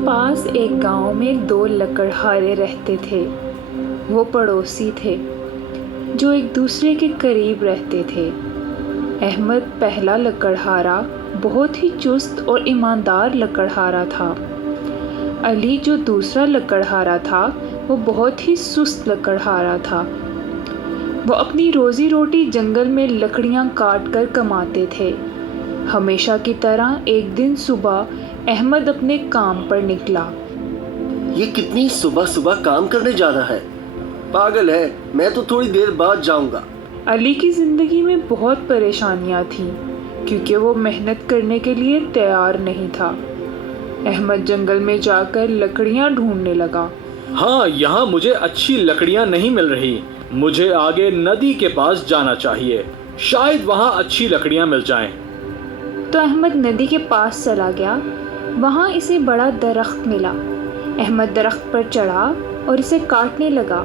पास एक गांव में दो लकड़हारे रहते थे। वो पड़ोसी थे जो एक दूसरे के करीब रहते थे। अहमद पहला लकड़हारा बहुत ही चुस्त और ईमानदार लकड़हारा था। अली जो दूसरा लकड़हारा था वो बहुत ही सुस्त लकड़हारा था। वो अपनी रोजी रोटी जंगल में लकड़ियां काट कर कमाते थे। हमेशा की तरह एक दिन सुबह अहमद अपने काम पर निकला। ये कितनी सुबह सुबह काम करने जा रहा है? पागल है, मैं तो थोड़ी देर बाद जाऊंगा। अली की जिंदगी में बहुत परेशानियां थीं क्योंकि वो मेहनत करने के लिए तैयार नहीं था। अहमद जंगल में जाकर लकड़ियां ढूंढने लगा। हाँ, यहाँ मुझे अच्छी लकड़ियाँ नहीं मिल रही। मुझे आगे नदी के पास जाना चाहिए, शायद वहाँ अच्छी लकड़ियाँ मिल जाएं। तो अहमद नदी के पास चला गया। वहाँ इसे बड़ा दरख्त मिला। अहमद दरख्त पर चढ़ा और इसे काटने लगा।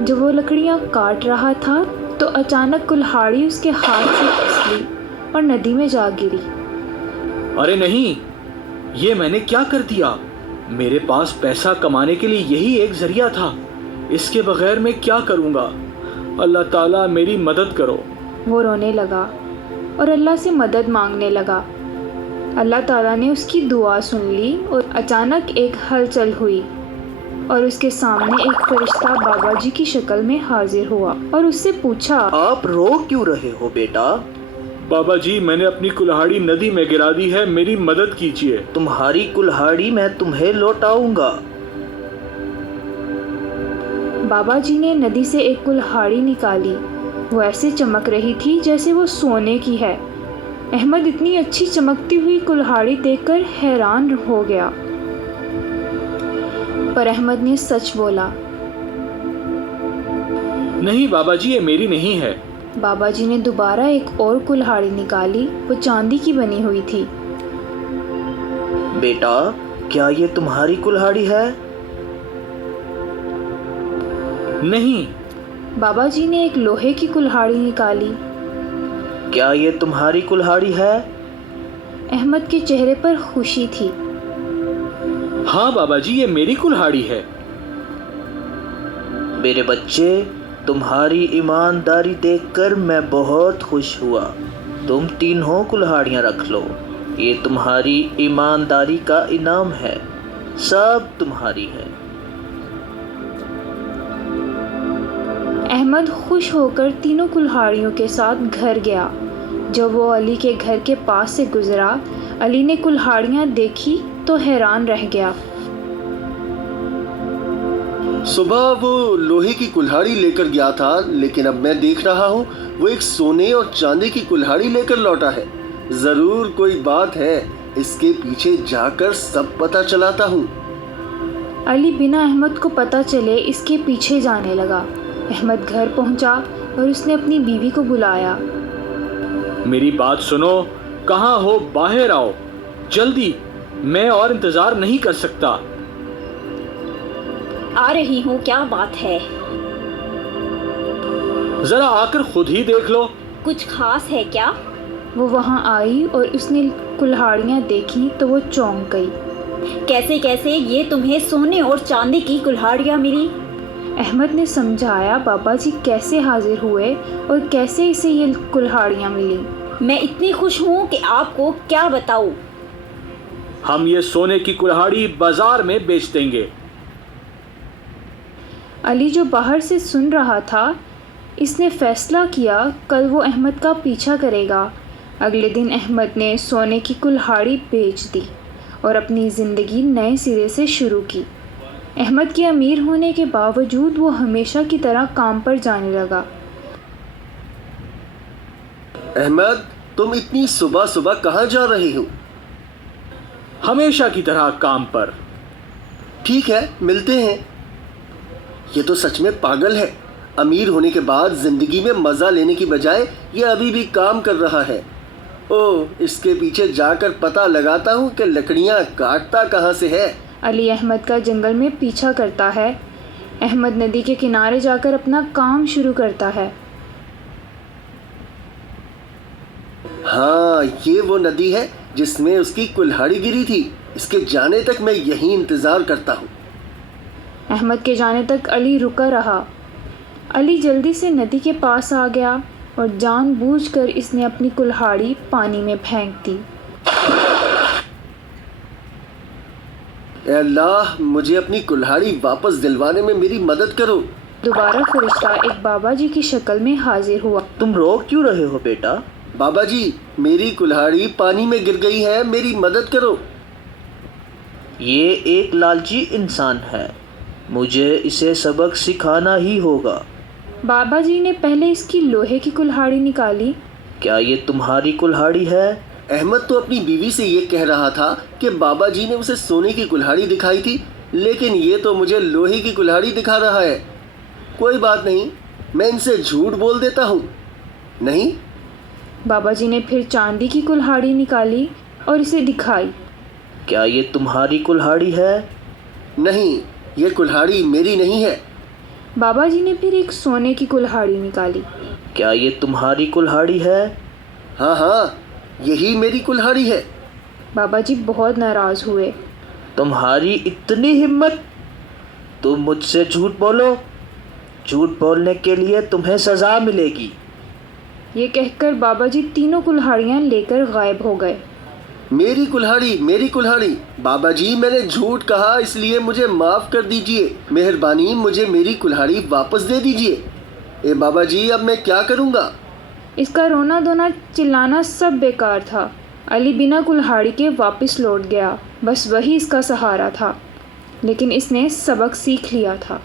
जब वो लकड़ियाँ काट रहा था तो अचानक कुल्हाड़ी उसके हाथ से फिसली और नदी में जा गिरी। अरे नहीं, ये मैंने क्या कर दिया? मेरे पास पैसा कमाने के लिए यही एक जरिया था। इसके बगैर मैं क्या करूँगा? अल्लाह ताला मेरी मदद करो। वो रोने लगा और अल्लाह से मदद मांगने लगा। अल्लाह ताला ने उसकी दुआ सुन ली और अचानक एक हलचल हुई और उसके सामने एक फरिश्ता बाबा जी की शक्ल में हाजिर हुआ और उससे पूछा, आप रो क्यों रहे हो बेटा? बाबा जी, मैंने अपनी कुल्हाड़ी नदी में गिरा दी है, मेरी मदद कीजिए। तुम्हारी कुल्हाड़ी मैं तुम्हें लौटाऊंगा। बाबा जी ने नदी से एक कुल्हाड़ी निकाली। वो ऐसे चमक रही थी जैसे वो सोने की है। अहमद इतनी अच्छी चमकती हुई कुल्हाड़ी देखकर हैरान हो गया, पर अहमद ने सच बोला। नहीं बाबा जी, ये मेरी नहीं है। बाबा जी ने दोबारा एक और कुल्हाड़ी निकाली। वो चांदी की बनी हुई थी। बेटा, क्या ये तुम्हारी कुल्हाड़ी है? नहीं। बाबा जी ने एक लोहे की कुल्हाड़ी निकाली। क्या ये तुम्हारी कुल्हाड़ी है? अहमद के चेहरे पर खुशी थी। हाँ बाबा जी, ये मेरी कुल्हाड़ी है। मेरे बच्चे, तुम्हारी ईमानदारी देखकर मैं बहुत खुश हुआ। तुम तीनों कुल्हाड़ियाँ रख लो। ये तुम्हारी ईमानदारी का इनाम है। सब तुम्हारी है। अहमद खुश होकर तीनों कुल्हाड़ियों के साथ घर गया। जब वो अली के घर के पास से गुजरा, अली ने कुल्हाड़ियाँ देखी तो हैरान रह गया। सुबह वो लोहे की कुल्हाड़ी लेकर गया था, लेकिन अब मैं देख रहा हूँ वो एक सोने और चांदी की कुल्हाड़ी लेकर लौटा है। जरूर कोई बात है, इसके पीछे जाकर सब पता चलाता हूँ। अली बिना अहमद को पता चले इसके पीछे जाने लगा। अहमद घर पहुंचा और उसने अपनी बीवी को बुलाया। मेरी बात सुनो, कहाँ हो? बाहर आओ जल्दी, मैं और इंतजार नहीं कर सकता। आ रही हूँ, क्या बात है? जरा आकर खुद ही देख लो। कुछ खास है क्या? वो वहाँ आई और उसने कुल्हाड़ियाँ देखी तो वो चौंक गई। कैसे कैसे ये तुम्हें सोने और चांदी की कुल्हाड़ियाँ मिली? अहमद ने समझाया बाबा जी कैसे हाजिर हुए और कैसे इसे ये कुल्हाड़ियाँ मिली। मैं इतनी खुश हूँ कि आपको क्या बताऊँ। हम ये सोने की कुल्हाड़ी बाजार में बेच देंगे। अली जो बाहर से सुन रहा था, इसने फैसला किया कल वो अहमद का पीछा करेगा। अगले दिन अहमद ने सोने की कुल्हाड़ी बेच दी और अपनी ज़िंदगी नए सिरे से शुरू की। अहमद के अमीर होने के बावजूद वो हमेशा की तरह काम पर जाने लगा। अहमद, तुम इतनी सुबह सुबह कहाँ जा रहे हो? हमेशा की तरह काम पर। ठीक है, मिलते हैं। ये तो सच में पागल है। अमीर होने के बाद जिंदगी में मज़ा लेने की बजाय ये अभी भी काम कर रहा है। ओह, इसके पीछे जाकर पता लगाता हूँ कि लकड़ियाँ काटता कहाँ से है। अली अहमद का जंगल में पीछा करता है। अहमद नदी के किनारे जाकर अपना काम शुरू करता है। हाँ, ये वो नदी है जिसमें उसकी कुल्हाड़ी गिरी थी। इसके जाने तक मैं यहीं इंतज़ार करता हूँ। अहमद के जाने तक अली रुका रहा। अली जल्दी से नदी के पास आ गया और जानबूझकर इसने अपनी कुल्हाड़ी पानी में फेंक दी। ए अल्लाह, मुझे अपनी कुल्हाड़ी वापस दिलवाने में मेरी मदद करो। दोबारा फरिश्ता एक बाबा जी की शक्ल में हाजिर हुआ। तुम रो क्यों रहे हो बेटा? बाबा जी, मेरी कुल्हाड़ी पानी में गिर गई है, मेरी मदद करो। ये एक लालची इंसान है, मुझे इसे सबक सिखाना ही होगा। बाबा जी ने पहले इसकी लोहे की कुल्हाड़ी निकाली। क्या ये तुम्हारी कुल्हाड़ी है? अहमद तो अपनी बीवी से ये कह रहा था कि बाबा जी ने उसे सोने की कुल्हाड़ी दिखाई थी, लेकिन ये तो मुझे लोहे की कुल्हाड़ी दिखा रहा है। कोई बात नहीं, मैं इनसे झूठ बोल देता हूँ। नहीं, बाबा जी ने फिर चांदी की कुल्हाड़ी निकाली और इसे दिखाई। क्या ये तुम्हारी कुल्हाड़ी है? नहीं, ये कुल्हाड़ी मेरी नहीं है। बाबा जी ने फिर एक सोने की कुल्हाड़ी निकाली। क्या ये तुम्हारी कुल्हाड़ी है? हाँ हाँ, यही मेरी कुल्हाड़ी है। बाबा जी बहुत नाराज़ हुए। तुम्हारी इतनी हिम्मत, तुम मुझसे झूठ बोलो। झूठ बोलने के लिए तुम्हें सज़ा मिलेगी। ये कहकर बाबा जी तीनों कुल्हाड़ियाँ लेकर गायब हो गए। मेरी कुल्हाड़ी, मेरी कुल्हाड़ी। बाबा जी, मैंने झूठ कहा, इसलिए मुझे माफ़ कर दीजिए। मेहरबानी, मुझे मेरी कुल्हाड़ी वापस दे दीजिए। ए बाबा जी, अब मैं क्या करूँगा? इसका रोना धोना चिल्लाना सब बेकार था। अली बिना कुल्हाड़ी के वापस लौट गया। बस वही इसका सहारा था, लेकिन इसने सबक सीख लिया था।